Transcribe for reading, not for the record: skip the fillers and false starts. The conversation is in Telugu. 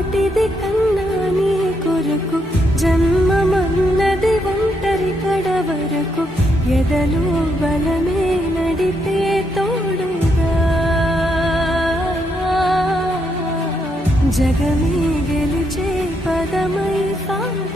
వాటిది కన్నా నీ కొరకు జన్మమన్నది ఒంటరి కడ వరకు ఎదలో బలమే నడిపే తోడుగా జగమే గెలిచే పదమై సాగ